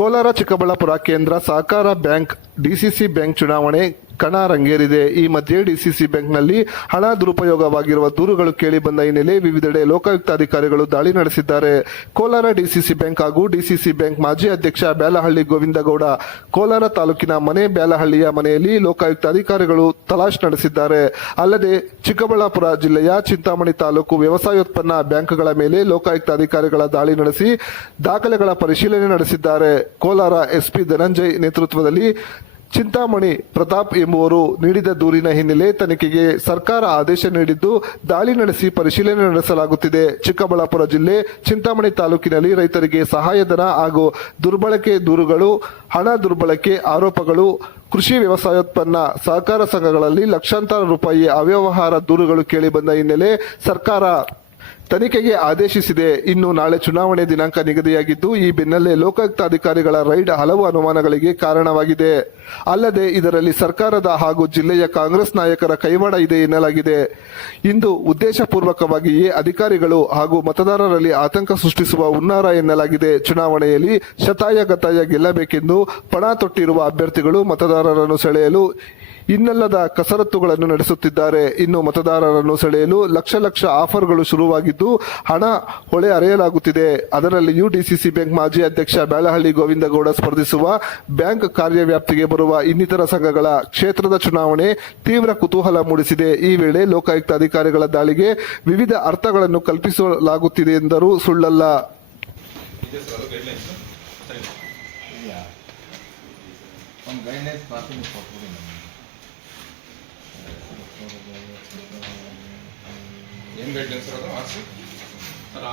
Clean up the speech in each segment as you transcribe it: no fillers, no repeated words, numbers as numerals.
ಕೋಲಾರ ಚಿಕ್ಕಬಳ್ಳಾಪುರ ಕೇಂದ್ರ ಸಹಕಾರ bank DCC bank ಚುನಾವಣೆ ಕಣ ರಂಗೇರಿದೆ. ಈ ಮಧ್ಯೆ ಡಿಸಿಸಿ ಬ್ಯಾಂಕ್ನಲ್ಲಿ ಹಣ ದುರುಪಯೋಗವಾಗಿರುವ ದೂರುಗಳು ಕೇಳಿಬಂದ ಹಿನ್ನೆಲೆ ವಿವಿಧೆಡೆ ಲೋಕಾಯುಕ್ತ ಅಧಿಕಾರಿಗಳು ದಾಳಿ ನಡೆಸಿದ್ದಾರೆ. ಕೋಲಾರ ಡಿಸಿಸಿ ಬ್ಯಾಂಕ್ ಹಾಗೂ ಡಿಸಿಸಿ ಬ್ಯಾಂಕ್ ಮಾಜಿ ಅಧ್ಯಕ್ಷ ಬ್ಯಾಲಹಳ್ಳಿ ಗೋವಿಂದಗೌಡ ಕೋಲಾರ ತಾಲೂಕಿನ ಮನೆ ಬ್ಯಾಲಹಳ್ಳಿಯ ಮನೆಯಲ್ಲಿ ಲೋಕಾಯುಕ್ತ ಅಧಿಕಾರಿಗಳು ತಲಾಶ್ ನಡೆಸಿದ್ದಾರೆ. ಅಲ್ಲದೆ ಚಿಕ್ಕಬಳ್ಳಾಪುರ ಜಿಲ್ಲೆಯ ಚಿಂತಾಮಣಿ ತಾಲೂಕು ವ್ಯವಸಾಯೋತ್ಪನ್ನ ಬ್ಯಾಂಕ್ಗಳ ಮೇಲೆ ಲೋಕಾಯುಕ್ತ ಅಧಿಕಾರಿಗಳ ದಾಳಿ ನಡೆಸಿ ದಾಖಲೆಗಳ ಪರಿಶೀಲನೆ ನಡೆಸಿದ್ದಾರೆ. ಕೋಲಾರ ಎಸ್ಪಿ ಧನಂಜಯ್ ನೇತೃತ್ವದಲ್ಲಿ ಚಿಂತಾಮಣಿ ಪ್ರತಾಪ್ ಎಂಬುವರು ನೀಡಿದ ದೂರಿನ ಹಿನ್ನೆಲೆ ತನಿಖೆಗೆ ಸರ್ಕಾರ ಆದೇಶ ನೀಡಿದ್ದು ದಾಳಿ ನಡೆಸಿ ಪರಿಶೀಲನೆ ನಡೆಸಲಾಗುತ್ತಿದೆ. ಚಿಕ್ಕಬಳ್ಳಾಪುರ ಜಿಲ್ಲೆ ಚಿಂತಾಮಣಿ ತಾಲೂಕಿನಲ್ಲಿ ರೈತರಿಗೆ ಸಹಾಯಧನ ಹಾಗೂ ದುರ್ಬಳಕೆ ದೂರುಗಳು, ಹಣ ದುರ್ಬಳಕೆ ಆರೋಪಗಳು, ಕೃಷಿ ವ್ಯವಸಾಯೋತ್ಪನ್ನ ಸಹಕಾರ ಸಂಘಗಳಲ್ಲಿ ಲಕ್ಷಾಂತರ ರೂಪಾಯಿ ಅವ್ಯವಹಾರ ದೂರುಗಳು ಕೇಳಿಬಂದ ಹಿನ್ನೆಲೆ ಸರ್ಕಾರ ತನಿಖೆಗೆ ಆದೇಶಿಸಿದೆ. ಇನ್ನು ನಾಳೆ ಚುನಾವಣೆ ದಿನಾಂಕ ನಿಗದಿಯಾಗಿದ್ದು, ಈ ಬೆನ್ನಲ್ಲೇ ಲೋಕಾಯುಕ್ತ ಅಧಿಕಾರಿಗಳ ರೈಡ್ ಹಲವು ಅನುಮಾನಗಳಿಗೆ ಕಾರಣವಾಗಿದೆ. ಅಲ್ಲದೆ ಇದರಲ್ಲಿ ಸರ್ಕಾರದ ಹಾಗೂ ಜಿಲ್ಲೆಯ ಕಾಂಗ್ರೆಸ್ ನಾಯಕರ ಕೈವಾಡ ಇದೆ ಎನ್ನಲಾಗಿದೆ. ಇಂದು ಉದ್ದೇಶಪೂರ್ವಕವಾಗಿಯೇ ಅಧಿಕಾರಿಗಳು ಹಾಗೂ ಮತದಾರರಲ್ಲಿ ಆತಂಕ ಸೃಷ್ಟಿಸುವ ಹುನ್ನಾರ ಎನ್ನಲಾಗಿದೆ. ಚುನಾವಣೆಯಲ್ಲಿ ಶತಾಯಗತಾಯ ಗೆಲ್ಲಬೇಕೆಂದು ಪಣ ತೊಟ್ಟಿರುವ ಅಭ್ಯರ್ಥಿಗಳು ಮತದಾರರನ್ನು ಸೆಳೆಯಲು ಇನ್ನಲ್ಲದ ಕಸರತ್ತುಗಳನ್ನು ನಡೆಸುತ್ತಿದ್ದಾರೆ. ಇನ್ನು ಮತದಾರರನ್ನು ಸೆಳೆಯಲು ಲಕ್ಷ ಆಫರ್ಗಳು ಶುರುವಾಗಿದ್ದು ಹಣ ಹೊಳೆ ಹರಿಯಲಾಗುತ್ತಿದೆ. ಅದರಲ್ಲಿಯೂ ಡಿಸಿಸಿ ಬ್ಯಾಂಕ್ ಮಾಜಿ ಅಧ್ಯಕ್ಷ ಬ್ಯಾಲಹಳ್ಳಿ ಗೋವಿಂದಗೌಡ ಸ್ಪರ್ಧಿಸುವ ಬ್ಯಾಂಕ್ ಕಾರ್ಯವ್ಯಾಪ್ತಿಗೆ ಬರುವ ಇನ್ನಿತರ ಸಂಘಗಳ ಕ್ಷೇತ್ರದ ಚುನಾವಣೆ ತೀವ್ರ ಕುತೂಹಲ ಮೂಡಿಸಿದೆ. ಈ ವೇಳೆ ಲೋಕಾಯುಕ್ತ ಅಧಿಕಾರಿಗಳ ದಾಳಿಗೆ ವಿವಿಧ ಅರ್ಥಗಳನ್ನು ಕಲ್ಪಿಸಲಾಗುತ್ತಿದೆ ಎಂದರೂ ಸುಳ್ಳಲ್ಲ. ಏನು ಗೈಡ್ಲೈನ್ಸ್ ಇರೋದು RC sir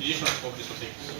registration of cooperative societies.